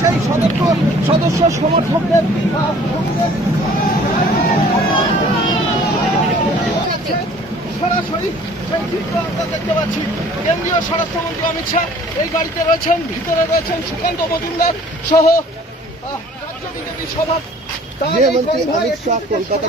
সেই সদস্য সমর্থকদের সরাসরি সেই চিত্র আমরা দেখতে পাচ্ছি। কেন্দ্রীয় স্বরাষ্ট্রমন্ত্রী অমিত শাহ এই গাড়িতে রয়েছেন, ভিতরে রয়েছেন সুকান্ত মজুমদার সহ রাজ্য বিজেপি সভাপতি গৃহমন্ত্রী অমিত শাহ কলকাতা